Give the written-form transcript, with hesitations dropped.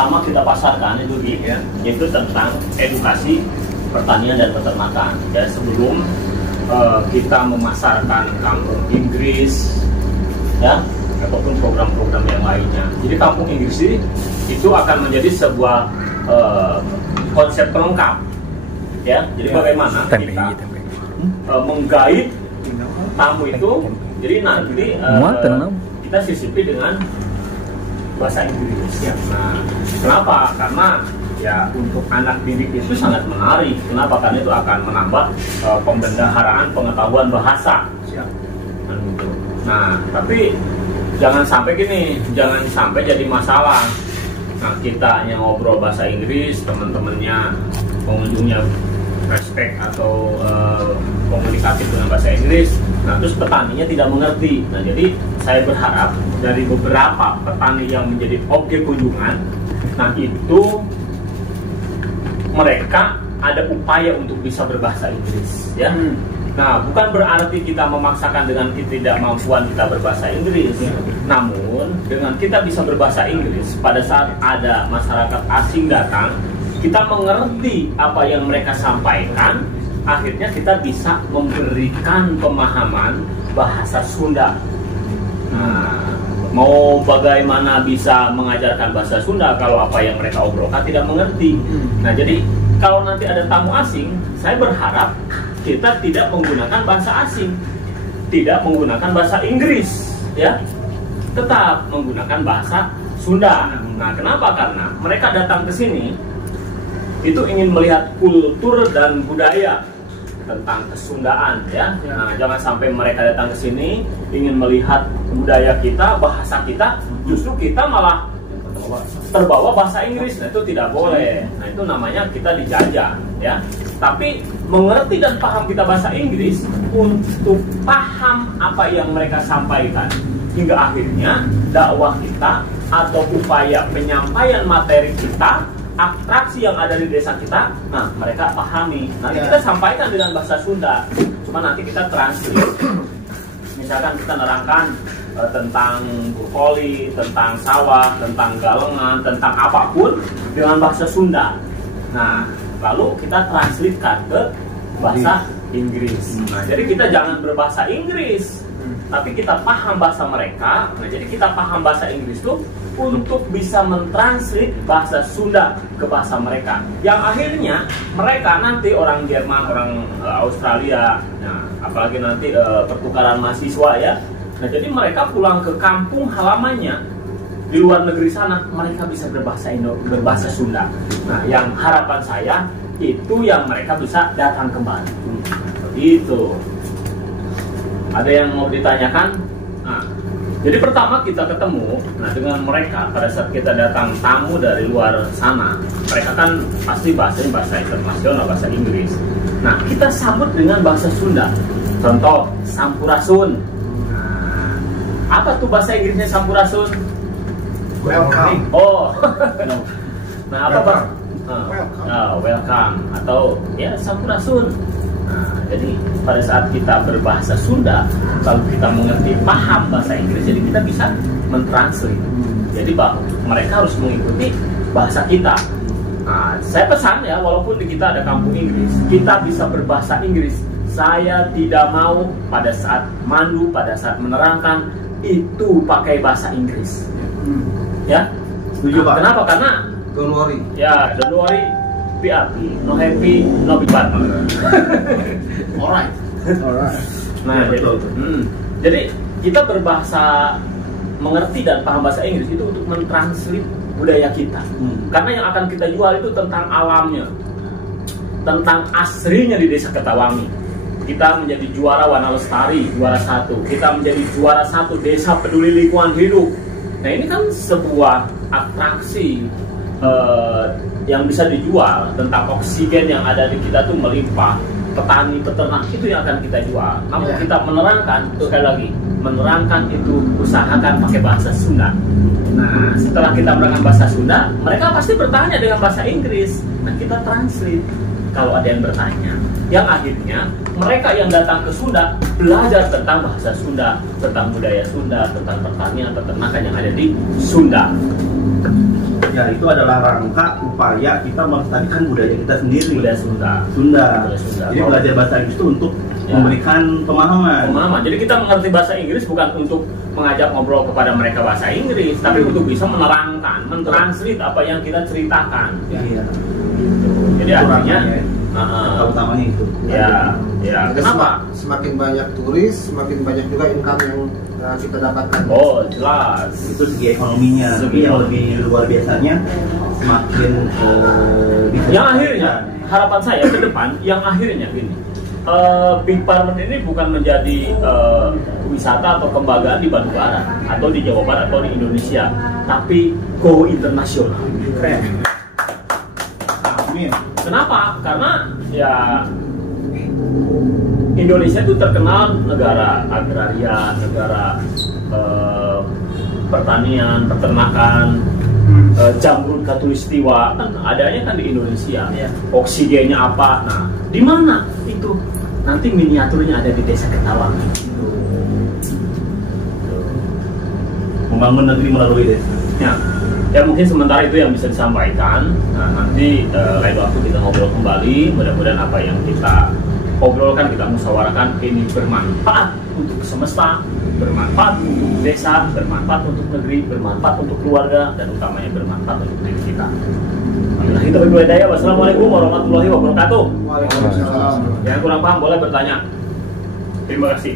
pertama kita pasarkan itu ya, yaitu tentang edukasi pertanian dan peternakan. Ya, sebelum kita memasarkan kampung Inggris, ya, ataupun program-program yang lainnya. Jadi kampung Inggris itu akan menjadi sebuah konsep pelengkap, ya. Jadi bagaimana kita menggait tamu itu, jadi nanti kita sisipi dengan bahasa Inggris. Ya. Nah, kenapa? Karena ya untuk anak didik itu sangat menarik. Kenapa? Karena itu akan menambah pembendaharaan pengetahuan bahasa. Ya. Nah, tapi jangan sampai gini, jangan sampai jadi masalah. Nah, kita yang ngobrol bahasa Inggris, teman-temannya, pengunjungnya respect atau komunikatif dengan bahasa Inggris, nah terus petaninya tidak mengerti. Nah, jadi saya berharap dari beberapa petani yang menjadi objek kunjungan, nah itu mereka ada upaya untuk bisa berbahasa Inggris, ya. Nah, bukan berarti kita memaksakan dengan ketidakmampuan kita berbahasa Inggris. Namun, dengan kita bisa berbahasa Inggris, pada saat ada masyarakat asing datang, kita mengerti apa yang mereka sampaikan, akhirnya kita bisa memberikan pemahaman bahasa Sunda. Nah, mau bagaimana bisa mengajarkan bahasa Sunda kalau apa yang mereka obrolkan tidak mengerti. Nah, jadi kalau nanti ada tamu asing, saya berharap kita tidak menggunakan bahasa asing, tidak menggunakan bahasa Inggris, ya, tetap menggunakan bahasa Sunda. Nah, kenapa? Karena mereka datang ke sini itu ingin melihat kultur dan budaya tentang kesundaan, ya. Nah, jangan sampai mereka datang ke sini ingin melihat budaya kita, bahasa kita, justru kita malah terbawa bahasa Inggris. Nah, itu tidak boleh. Nah, itu namanya kita dijajah, ya. Tapi mengerti dan paham kita bahasa Inggris untuk paham apa yang mereka sampaikan, hingga akhirnya dakwah kita atau upaya penyampaian materi kita, atraksi yang ada di desa kita, nah mereka pahami. Nanti kita sampaikan dengan bahasa Sunda, cuma nanti kita translate. Misalkan kita nerangkan tentang brokoli, tentang sawah, tentang galengan, tentang apapun dengan bahasa Sunda. Nah, lalu kita translatekan ke bahasa Inggris. Nah, jadi kita jangan berbahasa Inggris, tapi kita paham bahasa mereka. Nah, jadi kita paham bahasa Inggris itu untuk bisa mentranslate bahasa Sunda ke bahasa mereka, yang akhirnya mereka nanti orang Jerman, orang Australia, nah, apalagi nanti pertukaran mahasiswa, ya. Nah, jadi mereka pulang ke kampung halamannya di luar negeri sana, mereka bisa berbahasa Sunda. Nah, yang harapan saya itu yang mereka bisa datang kembali. Itu. Ada yang mau ditanyakan? Nah, jadi pertama kita ketemu, nah dengan mereka pada saat kita datang tamu dari luar sana, mereka kan pasti bahasanya bahasa internasional, bahasa Inggris. Nah, kita sambut dengan bahasa Sunda. Contoh, Sampurasun. Nah, apa tuh bahasa Inggrisnya Sampurasun? Welcome. Oh. Nah, apa Pak? Welcome. Atau ya Sampurasun. Nah, jadi pada saat kita berbahasa Sunda, kalau kita mengerti paham bahasa Inggris, jadi kita bisa mentranslate. Jadi mereka harus mengikuti bahasa kita. Nah, saya pesan, ya, walaupun di kita ada kampung Inggris, kita bisa berbahasa Inggris. Saya tidak mau pada saat mandu, pada saat menerangkan itu pakai bahasa Inggris. Ya, setuju, Pak. Kenapa? Karena Don't worry. ya, don't worry. Be happy, no happy, no be bad. Alright. Nah, ya, betul. Jadi kita berbahasa, mengerti dan paham bahasa Inggris itu untuk mentranslate budaya kita. Karena yang akan kita jual itu tentang alamnya, tentang aslinya di desa Ketawangi. Kita menjadi juara Wana Lestari, juara 1. Kita menjadi juara 1 desa peduli lingkungan hidup. Nah, ini kan sebuah atraksi yang bisa dijual, tentang oksigen yang ada di kita tuh melimpah. Petani, peternak itu yang akan kita jual. Namun kita menerangkan, sekali lagi, menerangkan itu usahakan pakai bahasa Sunda. Nah, setelah kita menerangkan bahasa Sunda, mereka pasti bertanya dengan bahasa Inggris. Nah, kita translate kalau ada yang bertanya. Yang akhirnya mereka yang datang ke Sunda belajar tentang bahasa Sunda, tentang budaya Sunda, tentang pertanian, peternakan yang ada di Sunda. Ya, itu adalah rangka upaya kita melestarikan budaya kita sendiri. Budaya Sunda. Sunda. Budaya Sunda. Jadi belajar bahasa Inggris itu untuk memberikan pemahaman. Pemahaman. Jadi kita mengerti bahasa Inggris bukan untuk mengajak ngobrol kepada mereka bahasa Inggris, tapi untuk bisa menerangkan, mentranslate apa yang kita ceritakan. Iya. Jadi artinya utamanya itu. Ya. Jadi Kenapa? Semakin banyak turis, semakin banyak juga income yang kita dapatkan. Oh, jelas. Itu segi ekonominya. Tapi yang lebih luar biasanya semakin yang akhirnya harapan saya ke depan, yang akhirnya gini, Pink Parliament ini bukan menjadi wisata atau kebanggaan di Bandung Barat atau di Jawa Barat atau di Indonesia, tapi go internasional. keren. Amin. Kenapa? Karena ya Indonesia itu terkenal negara agraria, negara pertanian, peternakan, jamrut khatulistiwa kan adanya kan di Indonesia. Ya. Oksigennya apa? Nah, di mana itu? Nanti miniaturnya ada di Desa Ketawang. Membangun negeri melalui desa. Ya mungkin sementara itu yang bisa disampaikan. Nah, nanti lain waktu kita ngobrol kembali. Mudah-mudahan apa yang kita obrolkan, kita musyawarahkan ini bermanfaat untuk semesta, bermanfaat untuk desa, bermanfaat untuk negeri, bermanfaat untuk keluarga, dan utamanya bermanfaat untuk diri kita. Alhamdulillah, kita berdoa. Wassalamualaikum warahmatullahi wabarakatuh. Waalaikumsalam. Yang kurang paham boleh bertanya. Terima kasih.